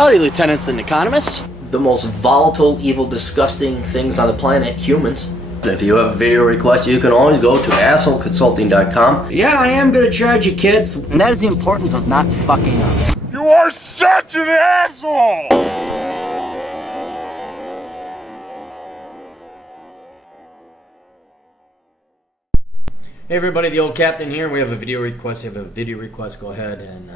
Howdy, lieutenants and economists. The most volatile, evil, disgusting things on the planet, humans. If you have a video request, you can always go to assholeconsulting.com. Yeah, I am gonna charge you, kids. And that is the importance of not fucking up. You are such an asshole! Hey everybody, the old captain here. We have a video request. If you have a video request, go ahead and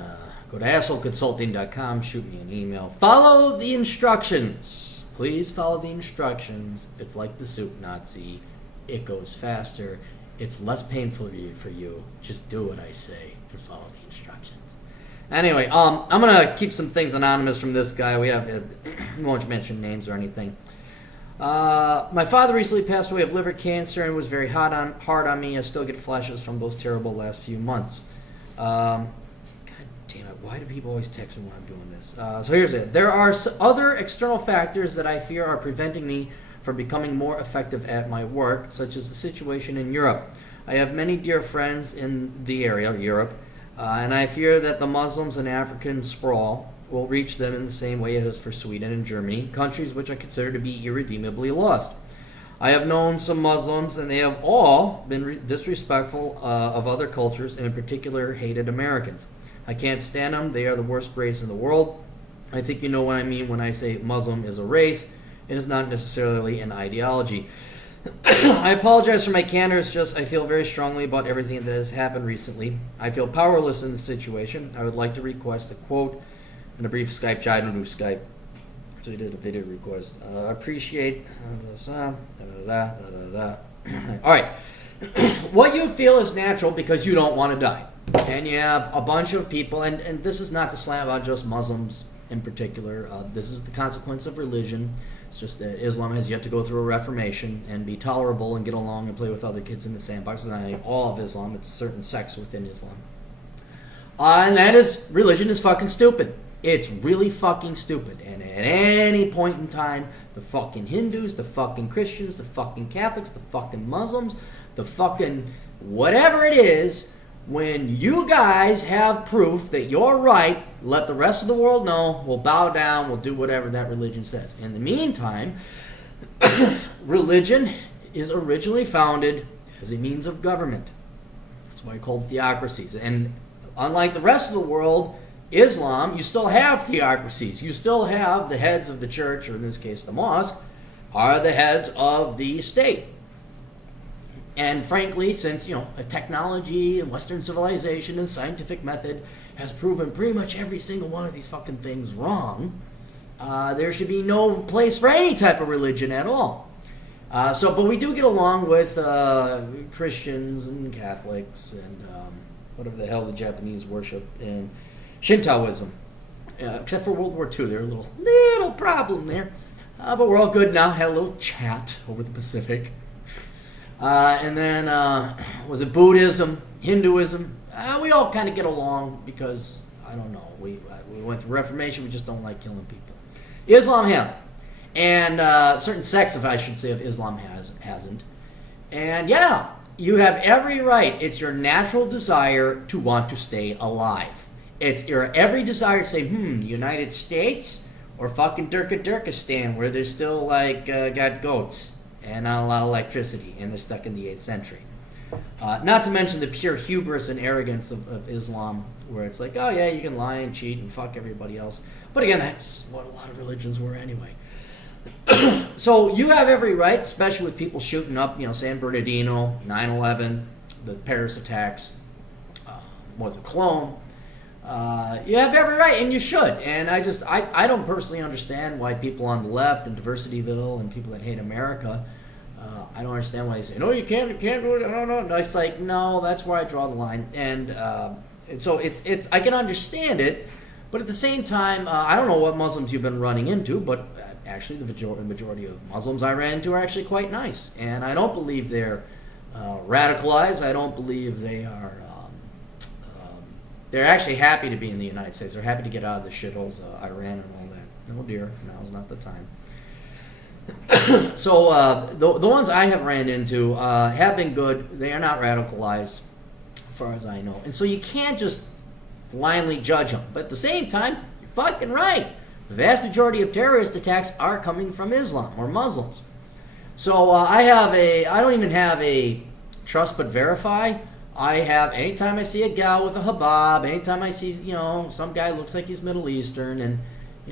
go to assholeconsulting.com, shoot me an email. Follow the instructions. Please follow the instructions. It's like the soup Nazi. It goes faster. It's less painful for you. Just do what I say and follow the instructions. Anyway, I'm going to keep some things anonymous from this guy. We won't mention names or anything. My father recently passed away of liver cancer and was very hard on me. I still get flashes from those terrible last few months. God damn it, why do people always text me when I'm doing this? So here's it. There are other external factors that I fear are preventing me from becoming more effective at my work, such as the situation in Europe. I have many dear friends in the area, Europe, and I fear that the Muslims and African sprawl will reach them in the same way it is for Sweden and Germany, countries which I consider to be irredeemably lost. I have known some Muslims, and they have all been disrespectful of other cultures, and in particular hated Americans. I can't stand them. They are the worst race in the world. I think you know what I mean when I say Muslim is a race. It is not necessarily an ideology. I apologize for my candor. It's just I feel very strongly about everything that has happened recently. I feel powerless in this situation. I would like to request a quote and a brief Skype chat. I don't do Skype, so he did a video request. I appreciate all right. What you feel is natural because you don't want to die, and you have a bunch of people, and this is not to slam on just Muslims in particular. This is the consequence of religion. It's just that Islam has yet to go through a reformation and be tolerable and get along and play with other kids in the sandbox. It's not all of Islam; it's certain sects within Islam, and that is religion is fucking stupid. It's really fucking stupid. And at any point in time, the fucking Hindus, the fucking Christians, the fucking Catholics, the fucking Muslims, the fucking whatever it is, when you guys have proof that you're right, let the rest of the world know, we'll bow down, we'll do whatever that religion says. In the meantime, religion is originally founded as a means of government. That's why I call it theocracies. And unlike the rest of the world, Islam, you still have theocracies. You still have the heads of the church, or in this case the mosque, are the heads of the state. And frankly, since technology and Western civilization and scientific method has proven pretty much every single one of these fucking things wrong, there should be no place for any type of religion at all. But we do get along with Christians and Catholics and whatever the hell the Japanese worship in Shintoism, except for World War II. There's a little problem there. But we're all good now. Had a little chat over the Pacific. And then, was it Buddhism, Hinduism? We all kind of get along because, I don't know, we went through Reformation. We just don't like killing people. Islam hasn't. And certain sects, if I should say, of Islam hasn't. And yeah, you have every right. It's your natural desire to want to stay alive. It's your every desire to say, United States or fucking Turkestan, where they're still got goats and not a lot of electricity, and they're stuck in the 8th century. Not to mention the pure hubris and arrogance of Islam, where it's like, oh yeah, you can lie and cheat and fuck everybody else. But again, that's what a lot of religions were anyway. So you have every right, especially with people shooting up, San Bernardino, 9/11, the Paris attacks, was a clone. You have every right, and you should. And I don't personally understand why people on the left and Diversityville and people that hate America, I don't understand why they say, no, you can't do it. No. It's like, no, that's where I draw the line. And so it's I can understand it, but at the same time, I don't know what Muslims you've been running into, but actually the majority of Muslims I ran into are actually quite nice. And I don't believe they're radicalized. I don't believe they are... They're actually happy to be in the United States. They're happy to get out of the shitholes of Iran and all that. Oh dear, now's not the time. So the ones I have ran into have been good. They are not radicalized, as far as I know. And so you can't just blindly judge them. But at the same time, you're fucking right. The vast majority of terrorist attacks are coming from Islam or Muslims. So I don't even have a trust but verify. I have, anytime I see a gal with a hijab, anytime I see, some guy looks like he's Middle Eastern, and,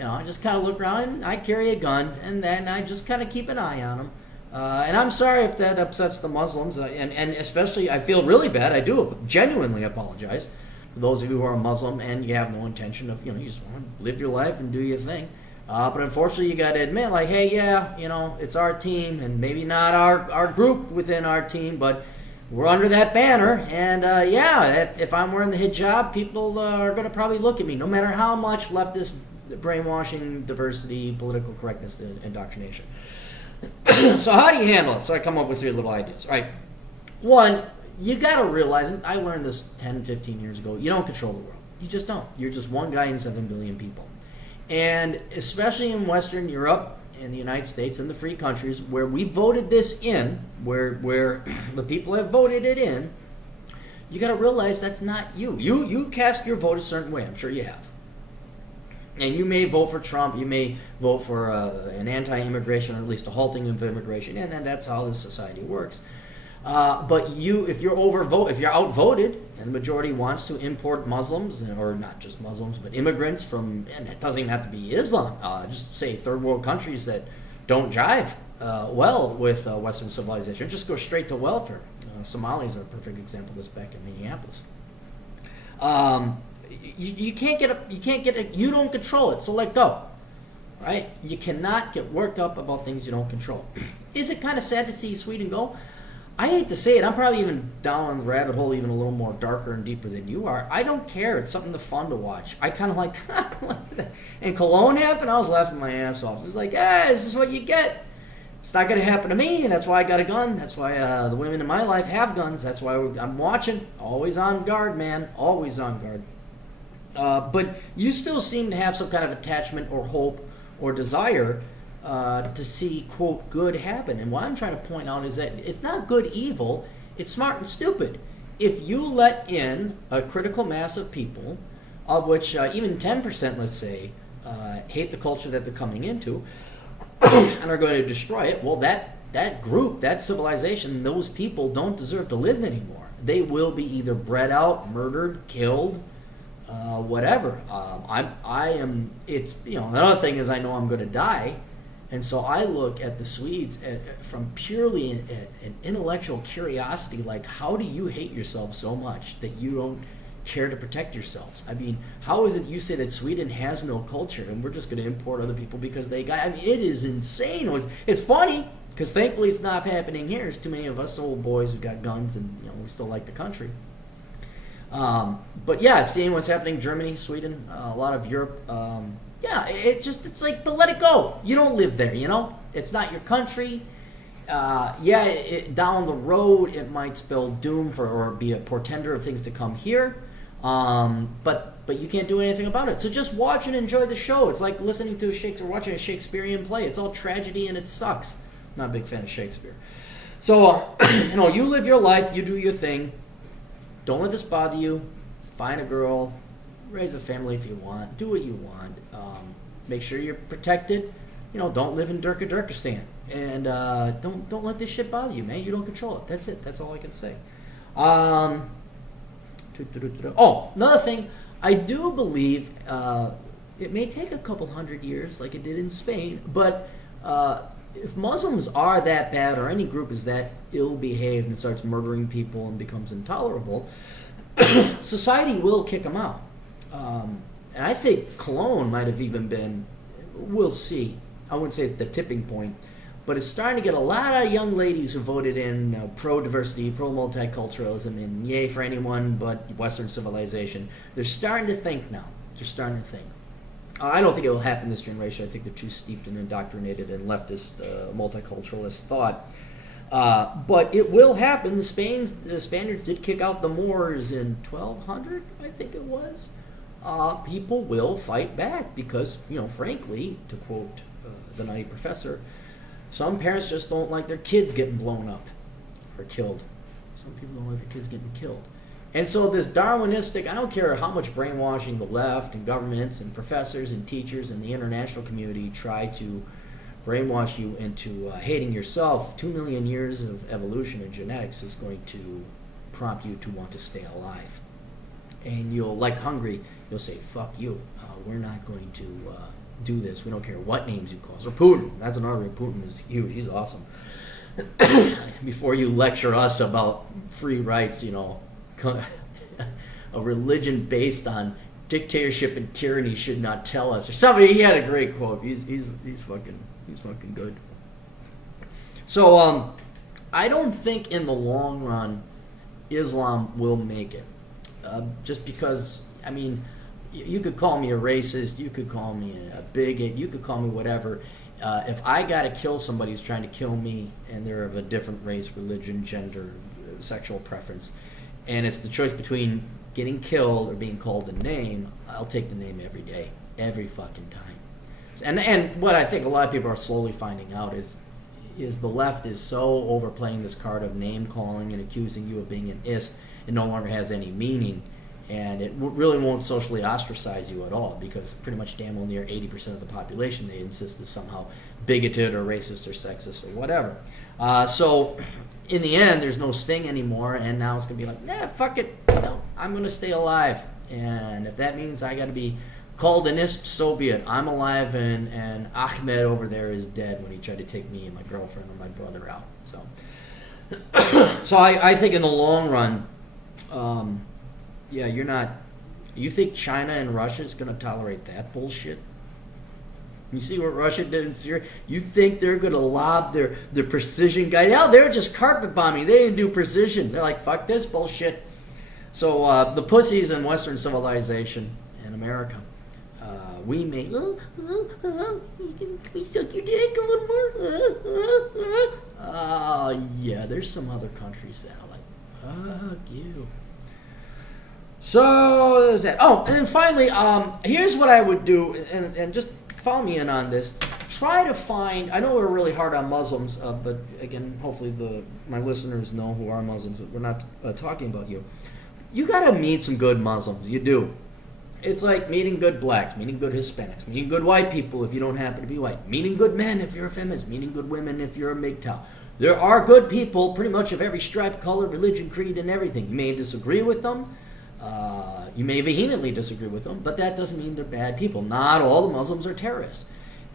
I just kind of look around, and I carry a gun, and then I just kind of keep an eye on them. And I'm sorry if that upsets the Muslims, and especially I feel really bad. I do genuinely apologize for those of you who are Muslim and you have no intention of, you just want to live your life and do your thing. But unfortunately, you got to admit, like, hey, yeah, it's our team, and maybe not our group within our team, but we're under that banner. And if I'm wearing the hijab, people are going to probably look at me, no matter how much leftist brainwashing, diversity, political correctness, indoctrination. So how do you handle it? So I come up with 3 little ideas. All right. One, you got to realize, and I learned this 10, 15 years ago, you don't control the world. You just don't. You're just one guy in 7 billion people. And especially in Western Europe and the United States and the free countries where we voted this in, where the people have voted it in, you got to realize that's not you. You cast your vote a certain way. I'm sure you have. And you may vote for Trump. You may vote for an anti-immigration, or at least a halting of immigration, and then that's how this society works. But if you're outvoted, and the majority wants to import Muslims, or not just Muslims, but immigrants from, and it doesn't even have to be Islam, just say third world countries that don't jive well with Western civilization, just go straight to welfare. Somalis are a perfect example of this back in Minneapolis. You can't get it. You don't control it, so let go. Right? You cannot get worked up about things you don't control. Is it kind of sad to see Sweden go? I hate to say it. I'm probably even down the rabbit hole even a little more darker and deeper than you are. I don't care. It's something fun to watch. I kind of like, and Cologne happened, I was laughing my ass off. It was like, this is what you get. It's not going to happen to me, and that's why I got a gun. That's why the women in my life have guns. That's why I'm watching. Always on guard, man. Always on guard. But you still seem to have some kind of attachment or hope or desire to see, quote, good happen. And what I'm trying to point out is that it's not good evil, it's smart and stupid. If you let in a critical mass of people, of which even 10%, let's say, hate the culture that they're coming into and are going to destroy it, well, that group, that civilization, those people don't deserve to live anymore. They will be either bred out, murdered, killed, whatever. Another thing is I know I'm going to die. And so I look at the Swedes from purely an intellectual curiosity, like, how do you hate yourself so much that you don't care to protect yourselves? I mean, how is it you say that Sweden has no culture and we're just going to import other people because they got, I mean, it is insane. It's funny because thankfully it's not happening here. There's too many of us old boys who got guns and we still like the country. But yeah, seeing what's happening in Germany, Sweden, a lot of Europe, it's like, but let it go. You don't live there, It's not your country. Down the road it might spell doom or be a portender of things to come here. But you can't do anything about it. So just watch and enjoy the show. It's like listening to watching a Shakespearean play. It's all tragedy and it sucks. Not a big fan of Shakespeare. So, you live your life, you do your thing. Don't let this bother you. Find a girl, raise a family if you want, do what you want. Make sure you're protected. Don't live in Turkestan. And don't let this shit bother you, man. You don't control it. That's it. That's all I can say. Another thing. I do believe it may take a couple hundred years like it did in Spain, but if Muslims are that bad or any group is that ill-behaved and starts murdering people and becomes intolerable, society will kick them out. And I think Cologne might have even been, we'll see. I wouldn't say it's the tipping point, but it's starting to get a lot of young ladies who voted in pro-diversity, pro-multiculturalism, and yay for anyone but Western civilization. They're starting to think now. They're starting to think. I don't think it will happen this generation. I think they're too steeped and indoctrinated in leftist, multiculturalist thought. But it will happen. The Spaniards did kick out the Moors in 1200, I think it was. People will fight back because, frankly, to quote the nutty professor, some parents just don't like their kids getting blown up or killed. Some people don't like their kids getting killed. And so this Darwinistic, I don't care how much brainwashing the left and governments and professors and teachers and the international community try to brainwash you into hating yourself, 2 million years of evolution and genetics is going to prompt you to want to stay alive. And you'll, like hungry, you'll say, fuck you, we're not going to do this. We don't care what names you call us. Or Putin, that's another one. Putin is huge, he's awesome. Before you lecture us about free rights, a religion based on dictatorship and tyranny should not tell us. Or somebody, he had a great quote. He's fucking good. So I don't think in the long run Islam will make it. Just because, I mean, you could call me a racist, you could call me a bigot, you could call me whatever. If I got to kill somebody who's trying to kill me and they're of a different race, religion, gender, sexual preference, and it's the choice between getting killed or being called a name, I'll take the name every day, every fucking time. And what I think a lot of people are slowly finding out is the left is so overplaying this card of name calling and accusing you of being an ist, it no longer has any meaning. And it really won't socially ostracize you at all, because pretty much damn well near 80% of the population they insist is somehow bigoted or racist or sexist or whatever. So in the end, there's no sting anymore, and now it's going to be like, nah, fuck it. No, I'm going to stay alive. And if that means I got to be called an ist, so be it. I'm alive, and Ahmed over there is dead when he tried to take me and my girlfriend or my brother out. So I think in the long run, yeah, you're not. You think China and Russia is going to tolerate that bullshit? You see what Russia did in Syria? You think they're going to lob their precision guy? No, they're just carpet bombing. They didn't do precision. They're like, fuck this bullshit. So the pussies in Western civilization and America, we may. Can we suck your dick a little more? Yeah, there's some other countries that are like, fuck you. So there's that. Oh, and then finally, here's what I would do, and just follow me in on this. Try to find. I know we're really hard on Muslims, but again, hopefully my listeners know who are Muslims. But we're not talking about you. You gotta meet some good Muslims. You do. It's like meeting good blacks, meeting good Hispanics, meeting good white people if you don't happen to be white, meeting good men if you're a feminist, meeting good women if you're a MGTOW. There are good people, pretty much of every stripe, color, religion, creed, and everything. You may disagree with them. You may vehemently disagree with them, but that doesn't mean they're bad people. Not all the Muslims are terrorists.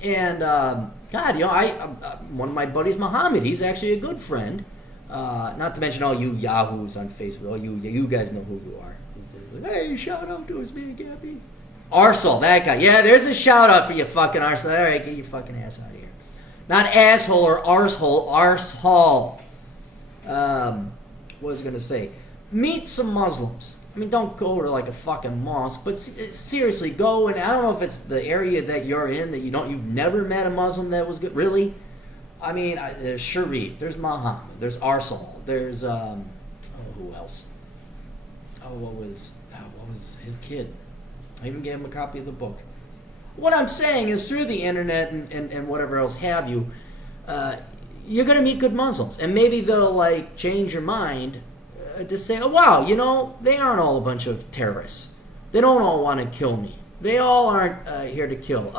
And God, one of my buddies, Muhammad, he's actually a good friend. Not to mention all you yahoos on Facebook. All you guys know who you are. Like, hey, shout out to us, man, Cappy. Arsehole, that guy. Yeah, there's a shout out for you, fucking arsehole. All right, get your fucking ass out of here. Not asshole or arsehole, arsehole. What was I gonna say? Meet some Muslims. I mean, don't go to like a fucking mosque, but seriously, go. And I don't know if it's the area that you're in that you've never met a Muslim that was good. Really? I mean, there's Sharif, there's Muhammad, there's Arsehole, there's who else? What was his kid? I even gave him a copy of the book. What I'm saying is, through the internet and whatever else have you, you're gonna meet good Muslims, and maybe they'll like change your mind. To say, oh wow, they aren't all a bunch of terrorists. They don't all want to kill me. They all aren't here to kill.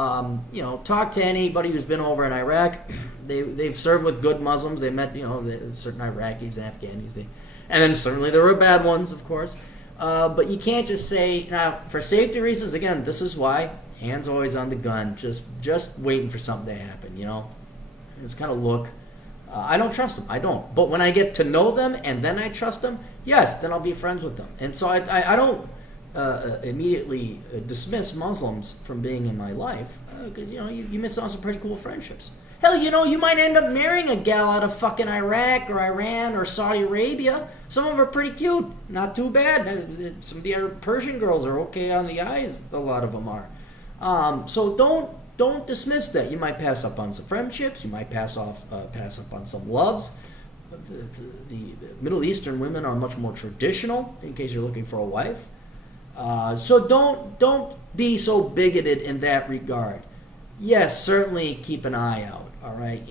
Talk to anybody who's been over in Iraq. They've served with good Muslims. They met certain Iraqis and Afghanis. And then certainly there were bad ones, of course. But you can't just say, now for safety reasons. Again, this is why hands always on the gun, just waiting for something to happen. Just kind of look. I don't trust them. I don't. But when I get to know them and then I trust them, yes, then I'll be friends with them. And so I don't immediately dismiss Muslims from being in my life because, you miss on some pretty cool friendships. Hell, you might end up marrying a gal out of fucking Iraq or Iran or Saudi Arabia. Some of them are pretty cute. Not too bad. Some of the Persian girls are okay on the eyes. A lot of them are. So don't dismiss that. You might pass up on some friendships. You might pass up on some loves. The Middle Eastern women are much more traditional. In case you're looking for a wife, so don't be so bigoted in that regard. Yes, certainly keep an eye out. All right,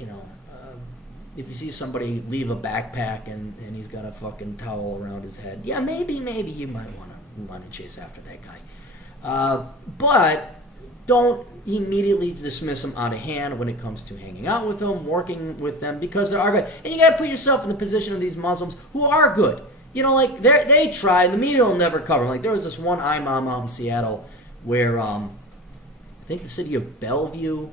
if you see somebody leave a backpack and he's got a fucking towel around his head, yeah, maybe you might want to chase after that guy. But don't immediately dismiss them out of hand when it comes to hanging out with them, working with them, because they are good. And you got to put yourself in the position of these Muslims who are good. You know, like they try, and the media will never cover them. Like there was this one imam out in Seattle where I think the city of Bellevue,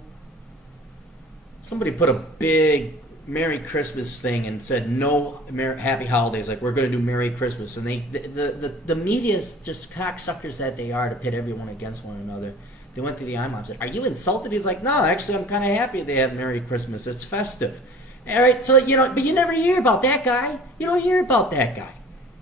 somebody put a big Merry Christmas thing and said no Happy Holidays, like we're going to do Merry Christmas. And the media is just cocksuckers that they are to pit everyone against one another. They went to the imam and said, "Are you insulted?" He's like, "No, actually I'm kind of happy they have Merry Christmas. It's festive." All right, so but you never hear about that guy. You don't hear about that guy.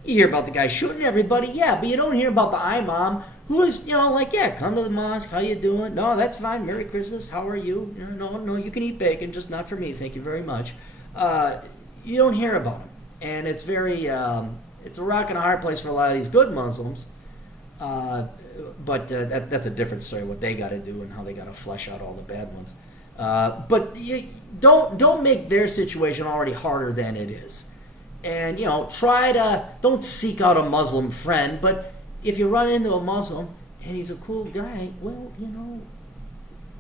You hear about the guy shooting everybody, yeah, but you don't hear about the imam who is, like, yeah, come to the mosque, how you doing? No, that's fine, Merry Christmas, how are you? No, you can eat bacon, just not for me, thank you very much. You don't hear about him. And it's very, it's a rock and a hard place for a lot of these good Muslims. But that's a different story, what they got to do and how they got to flesh out all the bad ones. But you don't make their situation already harder than it is. And, don't seek out a Muslim friend, but if you run into a Muslim and he's a cool guy, well,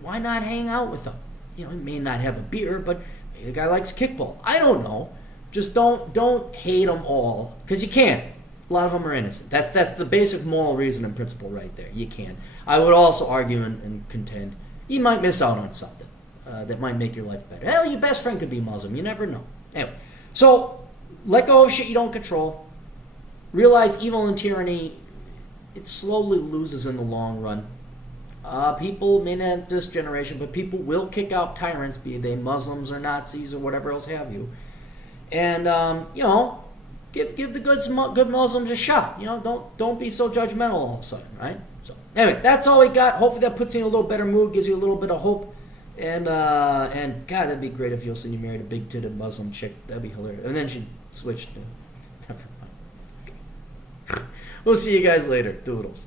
why not hang out with him? He may not have a beer, but maybe the guy likes kickball. I don't know. Just don't hate them all, because you can't. A lot of them are innocent. That's the basic moral reason and principle right there. You can't. I would also argue and contend you might miss out on something that might make your life better. Hell, your best friend could be Muslim. You never know. Anyway, so let go of shit you don't control. Realize evil and tyranny, it slowly loses in the long run. People, may not this generation, but people will kick out tyrants, be they Muslims or Nazis or whatever else have you. And, give the good Muslims a shot. Don't be so judgmental all of a sudden, right? So anyway, that's all we got. Hopefully that puts you in a little better mood, gives you a little bit of hope. And God, that'd be great if Yossi married a big-titted Muslim chick. That'd be hilarious. And then she switched to... Never mind. We'll see you guys later. Doodles.